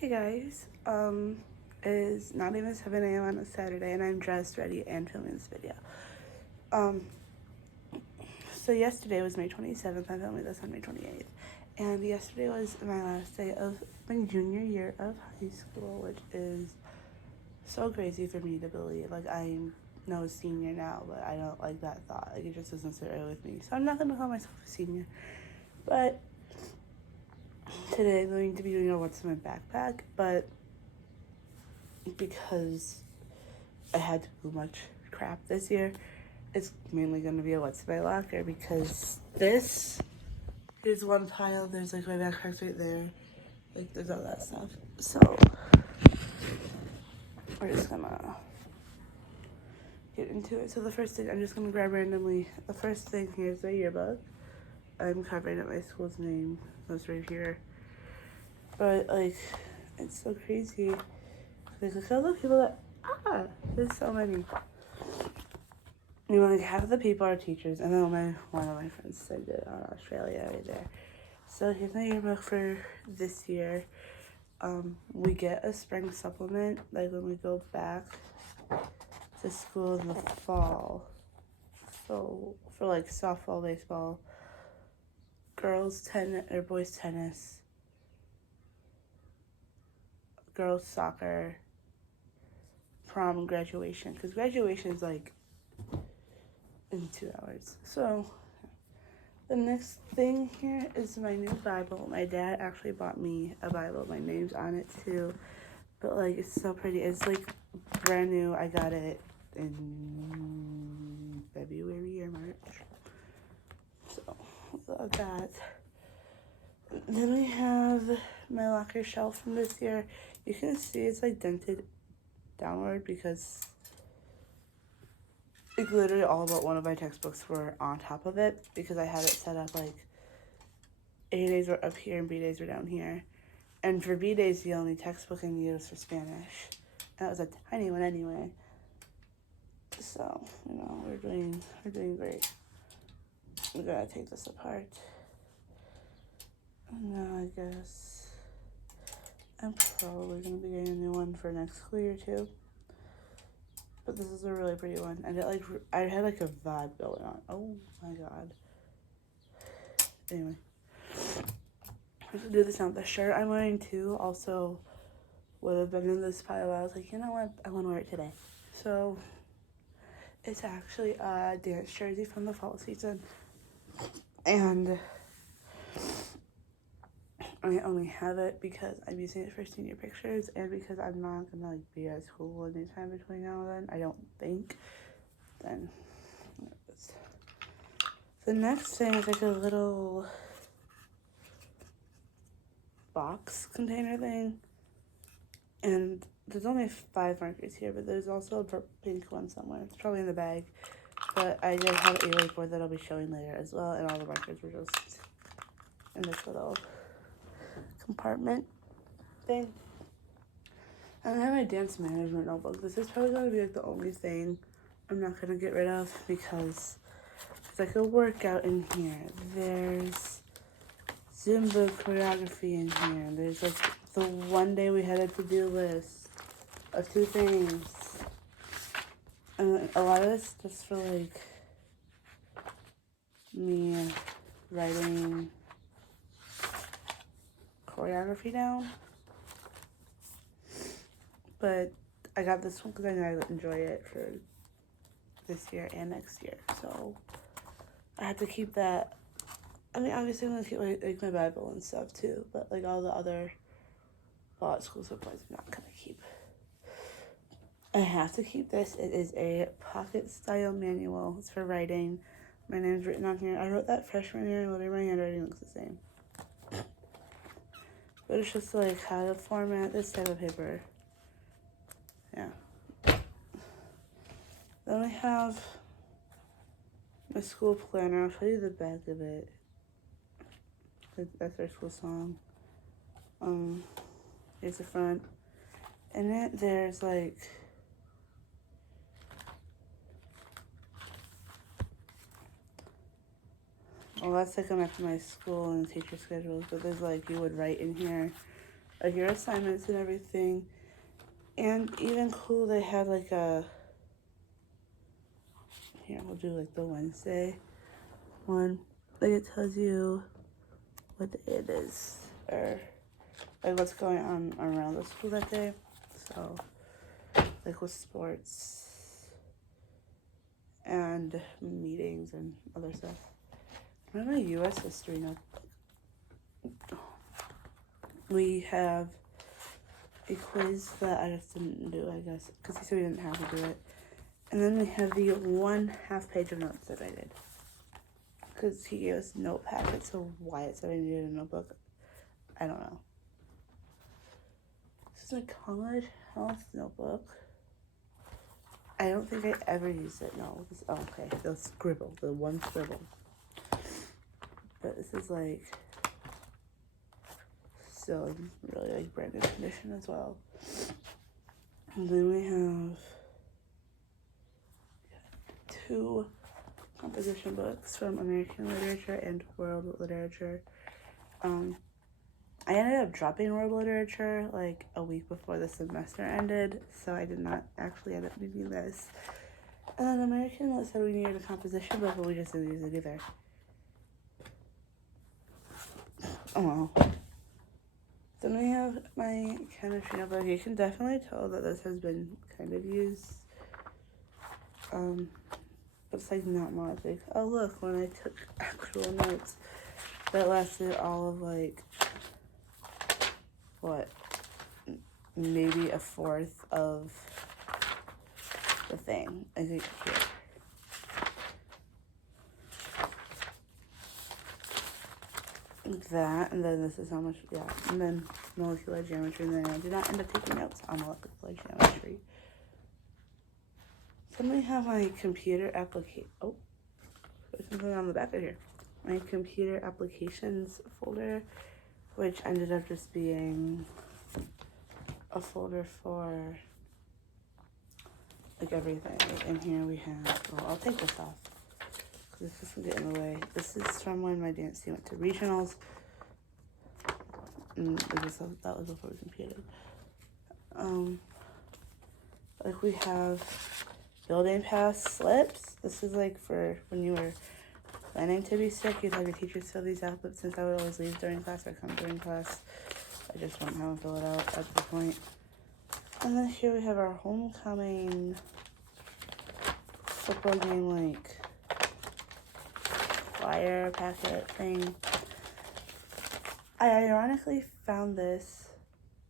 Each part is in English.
Hey guys, it is not even 7 a.m. on a Saturday and I'm dressed, ready, and filming this video. Um, so yesterday was May 27th, I'm filming this on May 28th, and yesterday was my last day of my junior year of high school, which is so crazy for me to believe. Like, I'm no senior now, but I don't like that thought. Like, it just doesn't sit right with me, so I'm not gonna call myself a senior, but today I'm going to be doing a what's in my backpack, but because I had to do much crap this year, it's mainly going to be a what's in my locker because this is one pile. There's like my backpack's right there. Like there's all that stuff. So we're just gonna get into it. So the first thing I'm just gonna grab randomly. The first thing here is my yearbook. I'm covering up my school's name. That's right here. But like, it's so crazy. Like look at all the people that there's so many. You know, like half the people are teachers, and then one of my friends said it on Australia right there. So here's my yearbook for this year. We get a spring supplement, like when we go back to school in the fall. So for like softball, baseball, girls tennis or boys tennis, girls soccer, prom, graduation. Because graduation is like in 2 hours. So the next thing here is my new Bible. My dad actually bought me a Bible. My name's on it too. But like it's so pretty. It's like brand new. I got it in February or March. So love that. Then we have my locker shelf from this year. You can see it's like dented downward because like literally all but one of my textbooks were on top of it because I had it set up like A days were up here and B days were down here. And for B days, the only textbook I needed was for Spanish. And it was a tiny one anyway. So, you know, we're doing great. We gotta take this apart. And now I guess I'm probably gonna be getting a new one for next school year too. But this is a really pretty one. And I had like a vibe going on. Oh my god. Anyway. I should do this now. The shirt I'm wearing too also would have been in this pile. I was like, you know what? I want to wear it today. So it's actually a dance jersey from the fall season. And I only have it because I'm using it for senior pictures and because I'm not gonna like be at school anytime between now and then. I don't think. Then the next thing is like a little box container thing. And there's only 5 markers here, but there's also a pink one somewhere. It's probably in the bag. But I did have a whiteboard that I'll be showing later as well, and all the markers were just in this little compartment thing. And I have my dance management notebook. This is probably going to be like the only thing I'm not going to get rid of because there's like a workout in here. There's Zumba choreography in here. There's like the one day we had a to-do list of 2 things. And a lot of this just for like me writing choreography down. But I got this one because I know I would enjoy it for this year and next year. So I had to keep that. I mean, obviously I'm going to keep like my Bible and stuff too. But like all the other school supplies I'm not going to keep. I have to keep this. It is a pocket style manual. It's for writing. My name's written on here. I wrote that freshman year and literally my handwriting looks the same. But it's just like how to format this type of paper. Yeah. Then we have my school planner. I'll show you the back of it. That's our school song. Here's the front. In it, there's like well, that's like I'm at my school and teacher schedules, but there's like you would write in here like your assignments and everything. And even cool, they had like a, here, we'll do like the Wednesday one. Like it tells you what day it is, or like what's going on around the school that day. So, like with sports and meetings and other stuff. In my U.S. history notebook, we have a quiz that I just didn't do, I guess, because he said we didn't have to do it. And then we have the 1/2 page of notes that I did. Because he gave us note packets, so why it said I needed a notebook, I don't know. This is my college health notebook. I don't think I ever used it, no. Oh, okay, the scribble, the one scribble. But this is like still in really like brand new condition as well. And then we have 2 composition books from American literature and world literature. I ended up dropping world literature like a week before the semester ended, so I did not actually end up needing this. And then American said we needed a composition book, but we just didn't use it either. Oh well. Then we have my chemistry notebook. You can definitely tell that this has been kind of used. But it's like not much. Like, oh look, when I took actual notes, that lasted all of like, what, maybe a fourth of the thing. I think here. That, and then this is how much, yeah, and then molecular geometry, and then I did not end up taking notes on molecular geometry. Then we have my computer application, oh, there's something on the back of here. My computer applications folder, which ended up just being a folder for like everything. In here we have, well, I'll take this off because this doesn't get in the way. This is from when my dance team went to regionals. And that was before we competed. Like we have building pass slips. This is like for when you were planning to be sick, you'd have your teachers fill these out, but since I would always leave during class or come during class, I just wouldn't have them fill it out at this point. And then here we have our homecoming football game, like, flyer packet thing. I ironically found this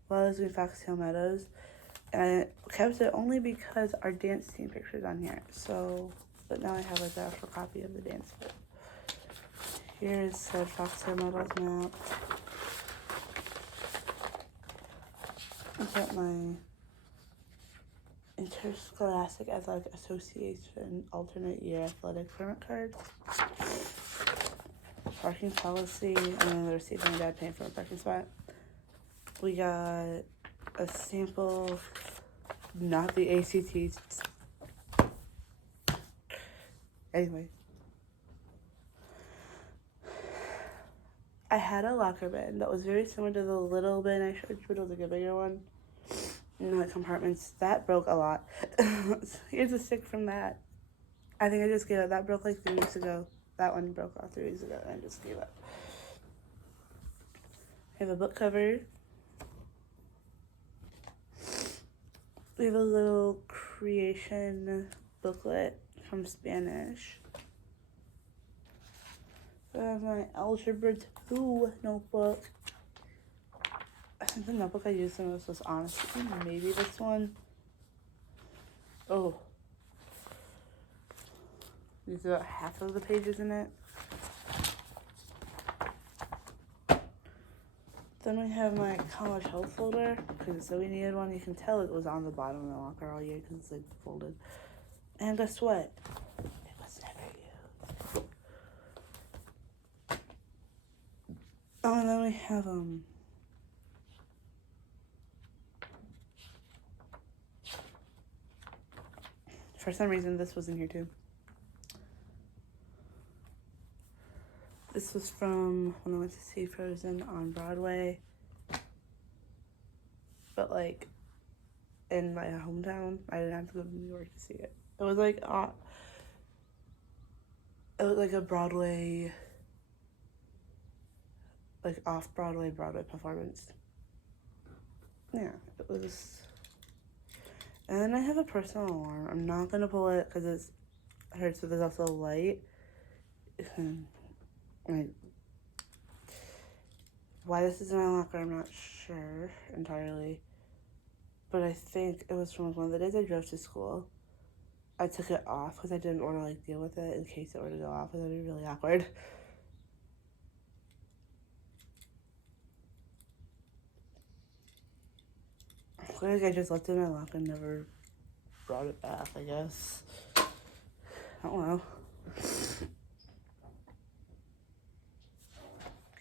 while I was in Foxtail Meadows, and I kept it only because our dance team picture's on here. So, but now I have like the actual copy of the dance book. Here is said Foxtail Meadows map. I've got my Interscholastic Athletic Association alternate year athletic permit card. Parking policy, and then the receipt from my dad paying for a parking spot. We got a sample, not the ACT. Anyway. I had a locker bin that was very similar to the little bin I showed you, but it was like a bigger one. And like compartments. That broke a lot. Here's a stick from that. I think I just gave up. That broke like 3 weeks ago. That one broke off 3 weeks ago, and I just gave up. I have a book cover. We have a little creation booklet from Spanish. I have my Algebra 2 notebook. I think the notebook I used the most was honestly maybe this one. Oh. There's about half of the pages in it. Then we have my college health folder, because so we needed one. You can tell it was on the bottom of the locker all year because it's like folded. And guess what? It was never used. Oh, and then we have for some reason this was in here too. This was from when I went to see Frozen on Broadway. but like in my hometown. I didn't have to go to New York to see it. It was like a Broadway, like off-Broadway performance. Yeah, it was. And then I have a personal alarm. I'm not gonna pull it because it hurts, but there's also a light. Like, why this is in my locker, I'm not sure entirely. But I think it was from one of the days I drove to school. I took it off because I didn't want to like deal with it in case it were to go off, because that'd be really awkward. Like I just left it in my locker and never brought it back, I guess. I don't know.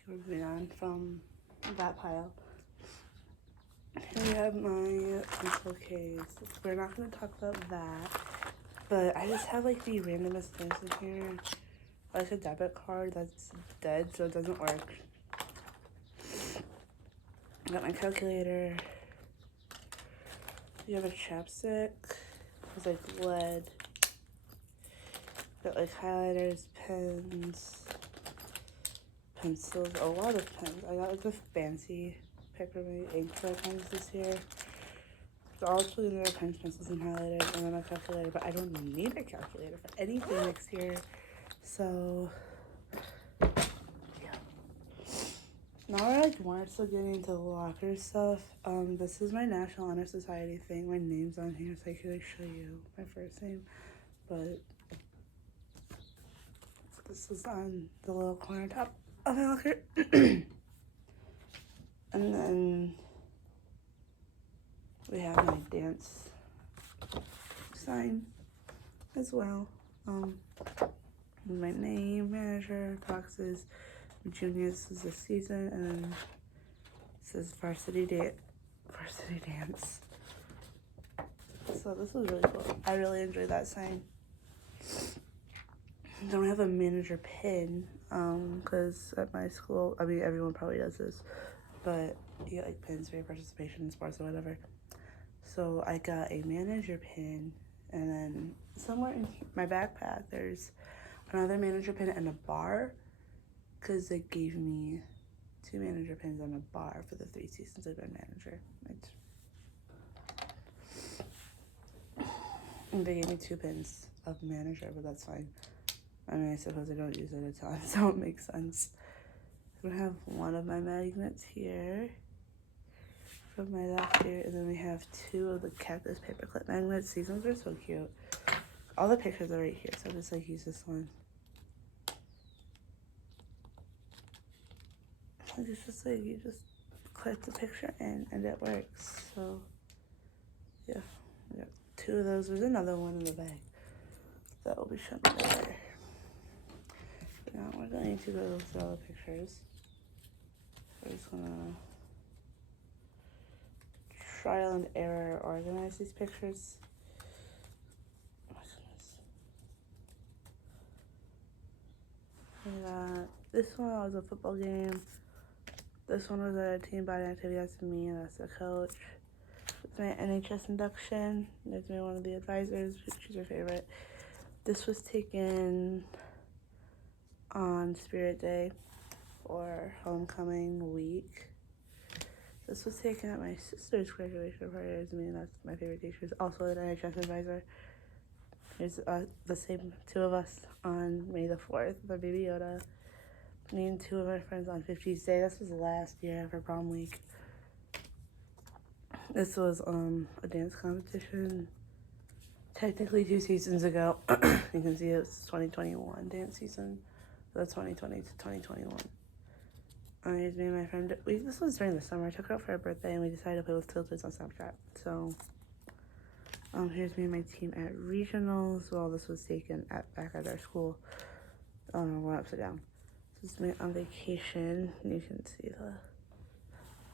Moving on from that pile. Here we have my pencil case. We're not going to talk about that, but I just have like the randomest things in here. Like a debit card that's dead, so it doesn't work. I got my calculator. You have a chapstick. It's like lead. Got like highlighters, pens, pencils, a lot of pens. I got like a fancy Papermate ink pens this year. So I'll put in there pens, pencils, and highlighters, and then a calculator. But I don't need a calculator for anything next year. So yeah. Now we're like more so getting into locker stuff. This is my National Honor Society thing. My name's on here, so I could like show you my first name. But this is on the little corner top of my locker. And then we have my dance sign as well. My name, manager, boxes, juniors is this season, and then it says varsity dance. So this was really cool. I really enjoyed that sign. Then we have a manager pin, because at my school, I mean everyone probably does this, but you get like pins for your participation in sports or whatever. So I got a manager pin, and then somewhere in my backpack there's another manager pin and a bar, because they gave me 2 manager pins and a bar for the 3 seasons I've been manager. And they gave me 2 pins of manager, but that's fine. I mean, I suppose I don't use it a ton, so it makes sense. We have one of my magnets here from my last year, and then we have 2 of the cactus paperclip magnets. These ones are so cute. All the pictures are right here, so I'll just like use this one. It's just like you just click the picture in and it works. So yeah, we got 2 of those. There's another one in the bag that will be shown later. Now we're going to go through all the pictures. We're just gonna trial and error organize these pictures. Oh my goodness. This one was a football game. This one was a team body activity. That's me, and that's the coach. It's my NHS induction. There's me, one of the advisors. She's her favorite. This was taken on Spirit Day for homecoming week. This was taken at my sister's graduation party. There's me, and that's my favorite teacher. She's also an NHS advisor. There's the same 2 of us on May the 4th, the Baby Yoda. Me and 2 of my friends on 50's Day. This was last year for prom week. This was a dance competition. Technically 2 seasons ago. You can see it's 2021 dance season. So 2020 to 2021. Here's me and my friend. This was during the summer. I took her out for her birthday, and we decided to play with filters on Snapchat. So here's me and my team at regionals. Well, this was taken back at our school. Oh no, we're upside down. This is me on vacation. You can see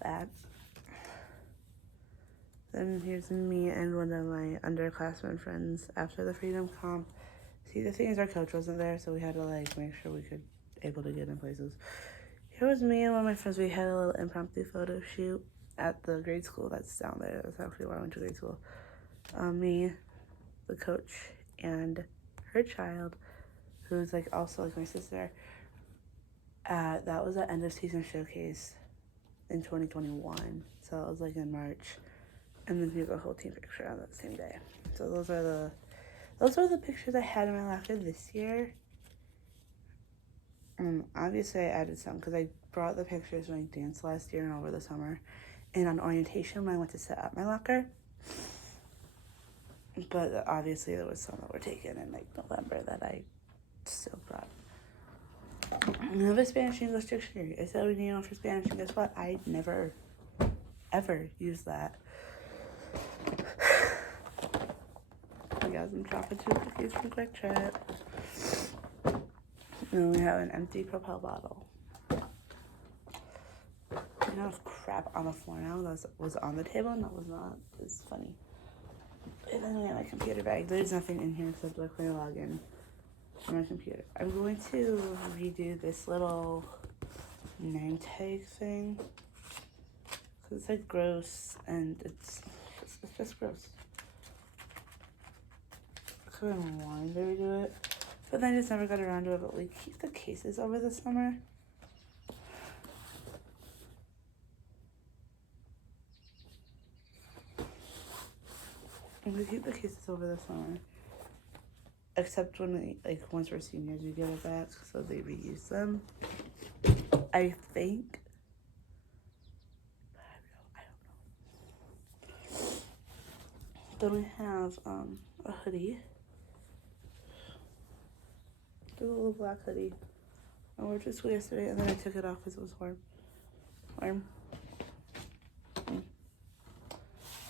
that. Then here's me and one of my underclassmen friends after the Freedom Comp. See, the thing is, our coach wasn't there, so we had to like make sure we could able to get in places. Here was me and one of my friends. We had a little impromptu photo shoot. at the grade school that's down there. That's actually where I went to grade school. Me, the coach, and her child, who's like also like my sister. That was an end of season showcase in 2021. So it was like in March, and then we have a whole team picture on that same day. So those are the pictures I had in my locker this year. Obviously I added some because I brought the pictures when I danced last year and over the summer, and on orientation when I went to set up my locker. But obviously there was some that were taken in like November that I still brought. I have a Spanish English dictionary. I said we need one for Spanish, and guess what? I never, ever used that. We got some chocolate chip cookies from Quick Trip. And then we have an empty Propel bottle. I have crap on the floor now that was on the table and that was not. It's funny. And then we have my computer bag. There's nothing in here except like my login for my computer. I'm going to redo this little name tag thing because it's like gross and it's just gross. I could have wanted to redo it, but then I just never got around to it. But we keep the cases over the summer. And we keep the cases over the summer. Except when we, like, once we're seniors, we give it back, so they reuse them. I think. I don't know. Then we have a hoodie. The little black hoodie. I wore it to school yesterday, and then I took it off because it was warm.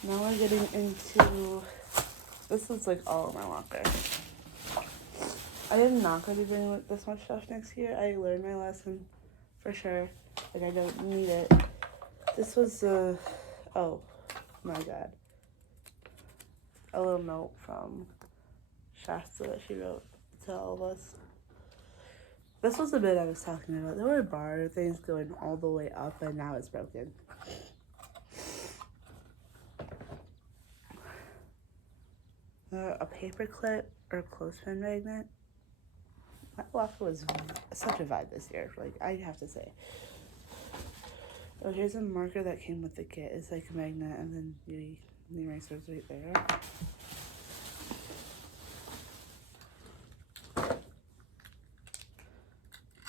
Now we're getting into, this is like all of my locker. I am not going to be bringing this much stuff next year. I learned my lesson for sure. Like, I don't need it. This was oh my god. A little note from Shasta that she wrote to all of us. This was the bit I was talking about. There were bar things going all the way up and now it's broken. A paper clip or a clothespin magnet. My locker was such a vibe this year, like, I have to say. Oh, here's a marker that came with the kit. It's like a magnet, and then the eraser's right there.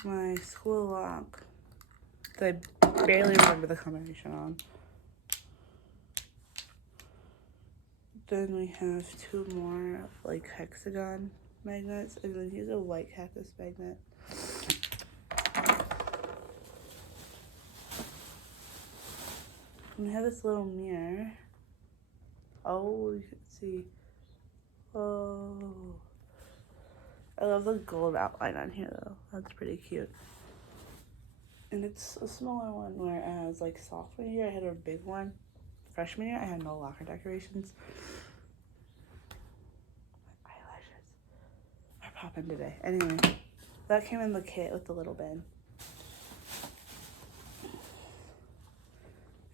My school lock that I barely remember the combination on. Then we have two more like hexagon magnets, and then here's a white cactus magnet. And we have this little mirror. Oh, you can see. Oh, I love the gold outline on here though. That's pretty cute. And it's a smaller one, whereas like sophomore year I had a big one. Freshman year I had no locker decorations. My eyelashes are popping today. Anyway, that came in the kit with the little bin.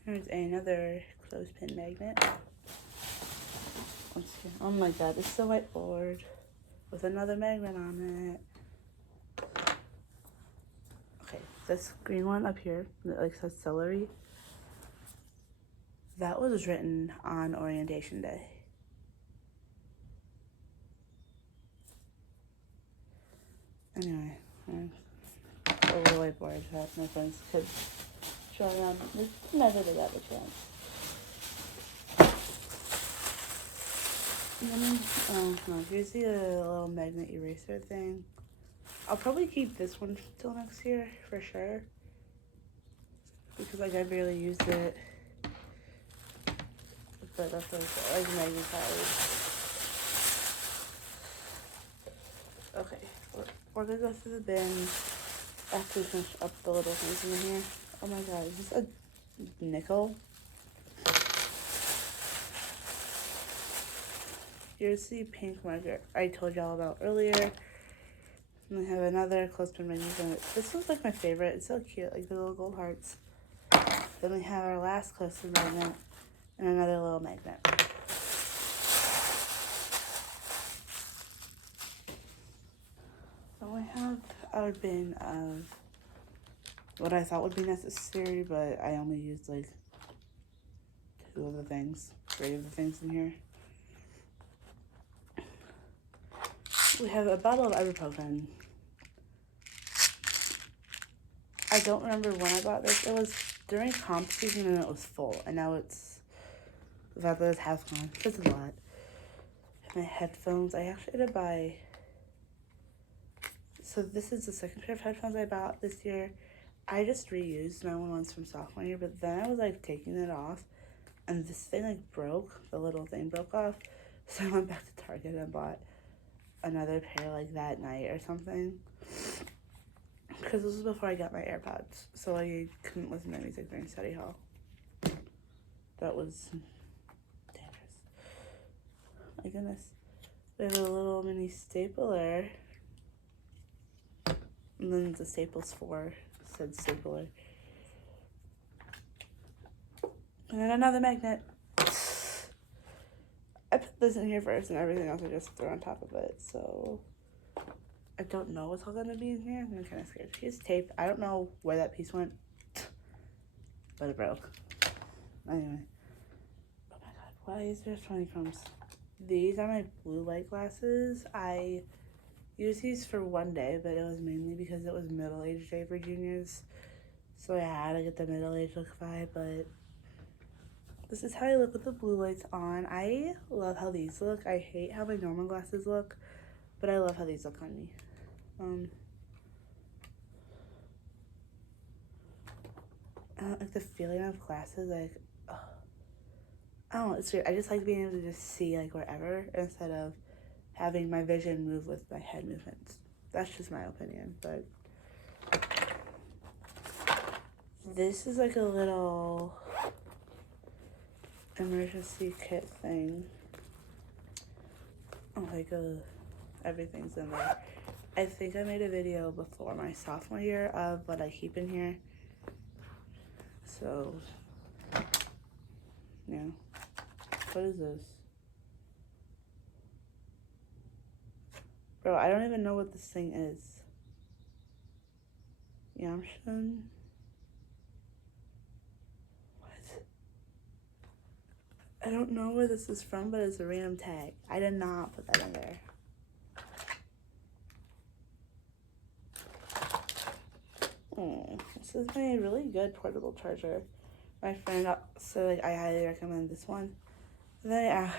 Here's another clothespin magnet. Let's see. Oh my god, this is a whiteboard with another magnet on it. Okay, this green one up here that like says celery. That was written on orientation day. Anyway, a little whiteboard that my friends could show around whenever they got the chance. And then, here's the little magnet eraser thing. I'll probably keep this one till next year for sure, because like I barely used it. But that's like magnetized. Okay, we're gonna go through the bin after we finish up the little things in here. Oh my god, is this a nickel? Here's the pink marker I told y'all about earlier. And I have another clothespin magnet. This one's like my favorite. It's so cute, like the little gold hearts. Then we have our last closest magnet and another little magnet. Then we have our bin of what I thought would be necessary, but I only used like 2 of the things, 3 of the things in here. We have a bottle of ibuprofen. I don't remember when I bought this. It was during comp season and it was full, and now it's about this half gone. That's a lot. My headphones, I actually had to buy. So this is the second pair of headphones I bought this year. I just reused my ones from sophomore year, but then I was like taking it off, and this thing like broke. The little thing broke off, so I went back to Target and bought another pair like that night or something. Because this was before I got my AirPods, so I couldn't listen to music during study hall. That was dangerous. My goodness. We have a little mini stapler. And then the Staples 4 said stapler. And then another magnet. I put this in here first and everything else I just threw on top of it, so I don't know what's all gonna be in here. I'm kind of scared. Here's tape. I don't know where that piece went, but it broke. Anyway. Oh my god, why is there 20 crumbs? These are my blue light glasses. I used these for one day, but it was mainly because it was middle-aged day for juniors. So I had to get the middle-aged look vibe, but this is how I look with the blue lights on. I love how these look. I hate how my normal glasses look, but I love how these look on me. I don't like the feeling of glasses, like, ugh. I don't know, it's weird. I just like being able to just see, like, wherever, instead of having my vision move with my head movements. That's just my opinion, but this is like a little emergency kit thing. Oh, like everything's in there. I think I made a video before my sophomore year of what I keep in here. So, yeah. What is this? Bro, I don't even know what this thing is. Yamshin? What? I don't know where this is from, but it's a random tag. I did not put that in there. Oh, this is my really good portable charger. My friend said, like, I highly recommend this one. And then,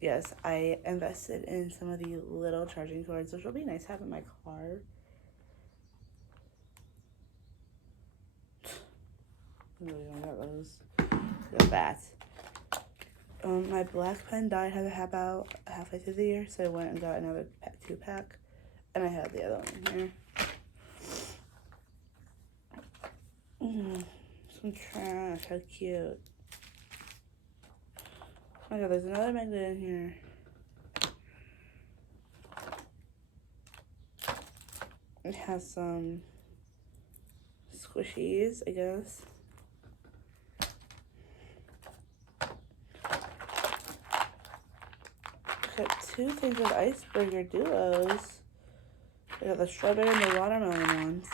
yes, I invested in some of the little charging cords, which will be nice to have in my car. Really don't got those. Got that. My black pen died about halfway through the year, so I went and got another 2-pack, and I have the other one here. Some trash, how cute. Oh my god, there's another magnet in here. It has some squishies, I guess. Got 2 things of Iceberger Duos. I got the strawberry and the watermelon ones.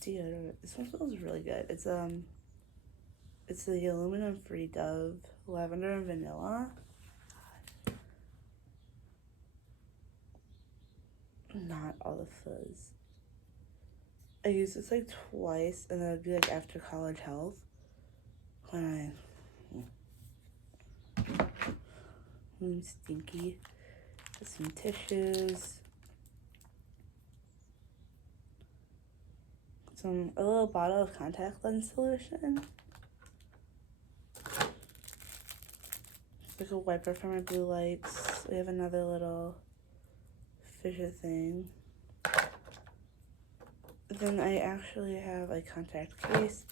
Deodorant. This one smells really good. It's the aluminum free Dove lavender and vanilla. Not all the fuzz. I used this like twice, and then it'd be like after college health when I'm stinky. Got some tissues. A little bottle of contact lens solution. It's like a wiper for my blue lights. We have another little fissure thing. Then I actually have a contact case.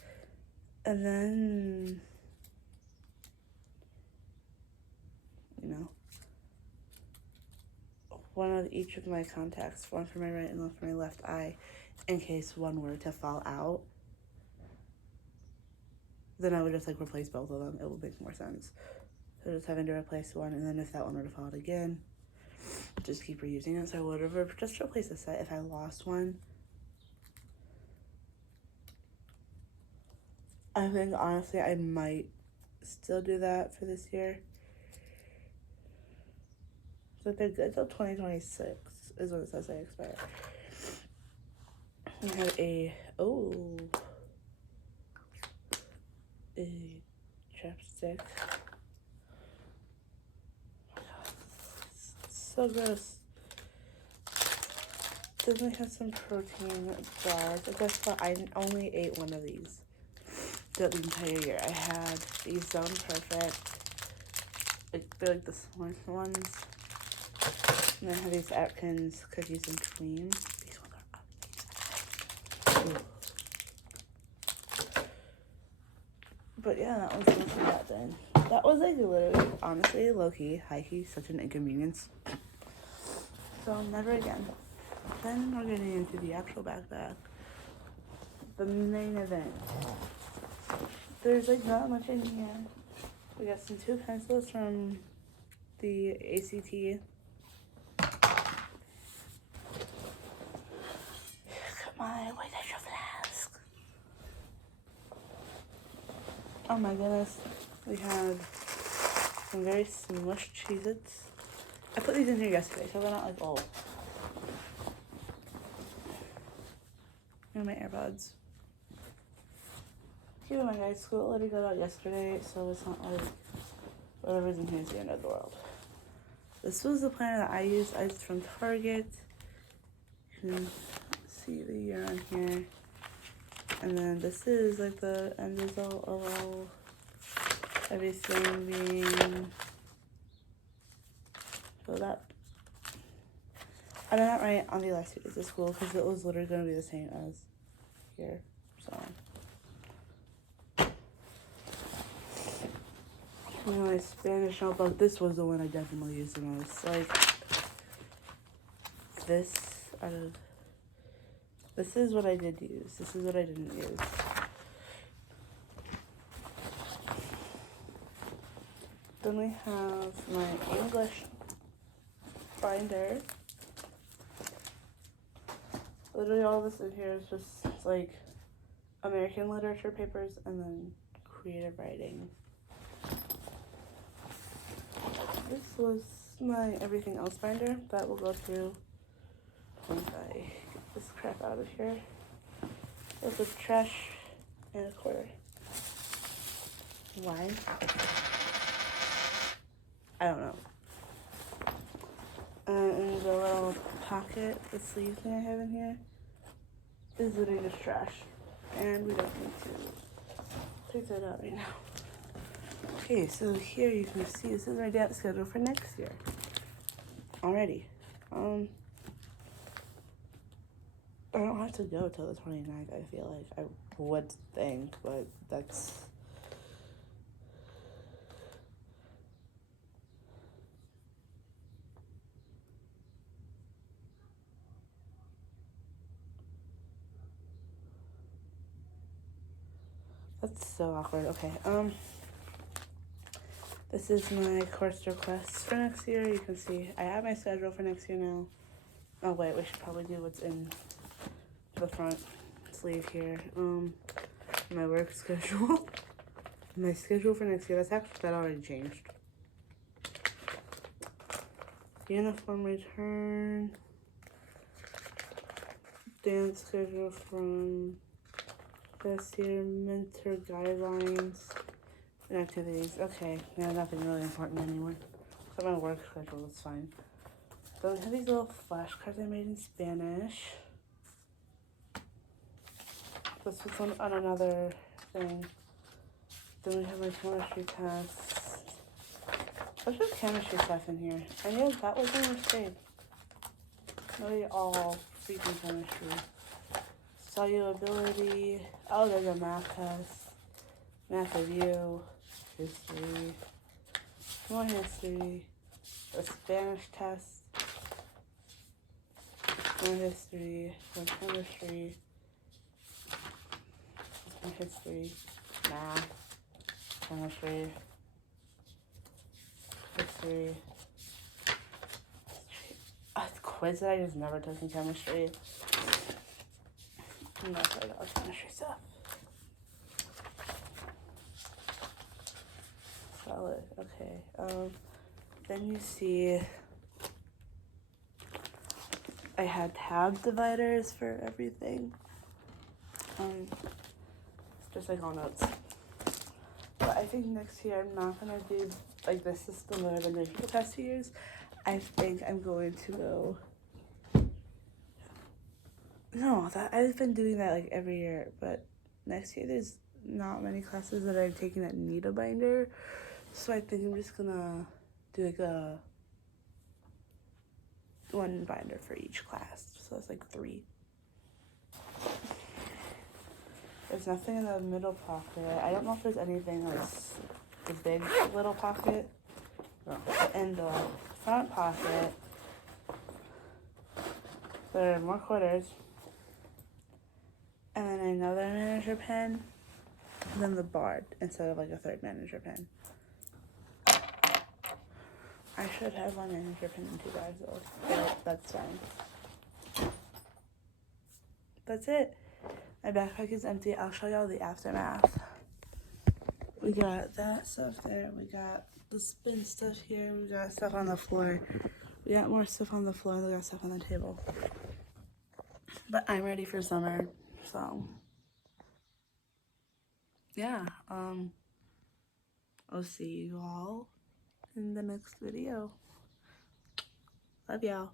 And then, you know, one of each of my contacts, one for my right and one for my left eye, in case one were to fall out. Then I would just like replace both of them. It would make more sense. So just having to replace one, and then if that one were to fall out again, just keep reusing it. So I would have just replaced the set if I lost one. I think honestly I might still do that for this year. So they're good till 2026 is what it says they expire. We have a chapstick. So gross. Then we have some protein bars. But guess what? I only ate one of these the entire year. I had these Zone Perfect. They're like the smallest ones. And then I have these Atkins cookies and cream. These ones are up. But yeah, that was mostly that then. That was like literally, honestly, low-key, high-key, such an inconvenience. So never again. Then we're getting into the actual backpack. The main event. There's like not much in here. We got some 2 pencils from the ACT. Come on, where's that your flask? Oh my goodness. We have some very smushed Cheez-Its. I put these in here yesterday, so they're not like old. And my AirPods. Keep in mind, guys, school already got out yesterday, so it's not like whatever's in here is the end of the world. This was the planner that I used. It's from Target. You can see the year on here. And then this is like the end result of all everything being filled up. I did not write on the last 2 days of school because it was literally going to be the same as here. So, my Spanish notebook. This was the one I definitely used the most. Like this, this is what I did use. This is what I didn't use. Then we have my English binder. Literally all this in here is just like American literature papers and then creative writing. This was my everything else binder that will go through once I get this crap out of here. There's a trash and a quarter. Why? I don't know. And the little pocket, the sleeve thing I have in here is literally just trash. And we don't need to take that out right now. Okay, so here you can see this is my dance schedule for next year. Already. I don't have to go till the 29th, I feel like. I would think, but that's... That's so awkward. Okay, this is my course requests for next year. You can see I have my schedule for next year now. Oh wait, we should probably do what's in the front sleeve here. My work schedule. My schedule for next year. That already changed. Uniform return. Dance schedule from this year. Mentor guidelines and activities. Okay, yeah, nothing really important anymore. So my work schedule is fine. So we have these little flashcards I made in Spanish. This was on another thing. Then we have my chemistry tests. There's just chemistry stuff in here. I knew that was a mistake. Really all freaking chemistry. Solubility. Oh, there's a math test. Math review. History. More history. A Spanish test. more history, more chemistry, more history, math, chemistry, history. A quiz that I just never took in chemistry. I'm not sure about chemistry stuff. Solid. Okay. Then you see I had tab dividers for everything. Just like all notes. But I think next year I'm not gonna do like the system that I've been doing for the past 2 years. I think I'm going to go. No, that I've been doing that like every year, but next year there's not many classes that I'm taking that need a binder, so I think I'm just gonna do like a one binder for each class. So it's like 3. There's nothing in the middle pocket. I don't know if there's anything like the big little pocket. No. In the front pocket, there are more quarters. And then another manager pen. And then the Bard instead of like a third manager pen. I should have one manager pen and 2 bags though. But that's fine. That's it. My backpack is empty. I'll show y'all the aftermath. We got that stuff there. We got the spin stuff here. We got stuff on the floor. We got more stuff on the floor. We got stuff on the table. But I'm ready for summer. So, yeah. I'll see you all in the next video. Love y'all.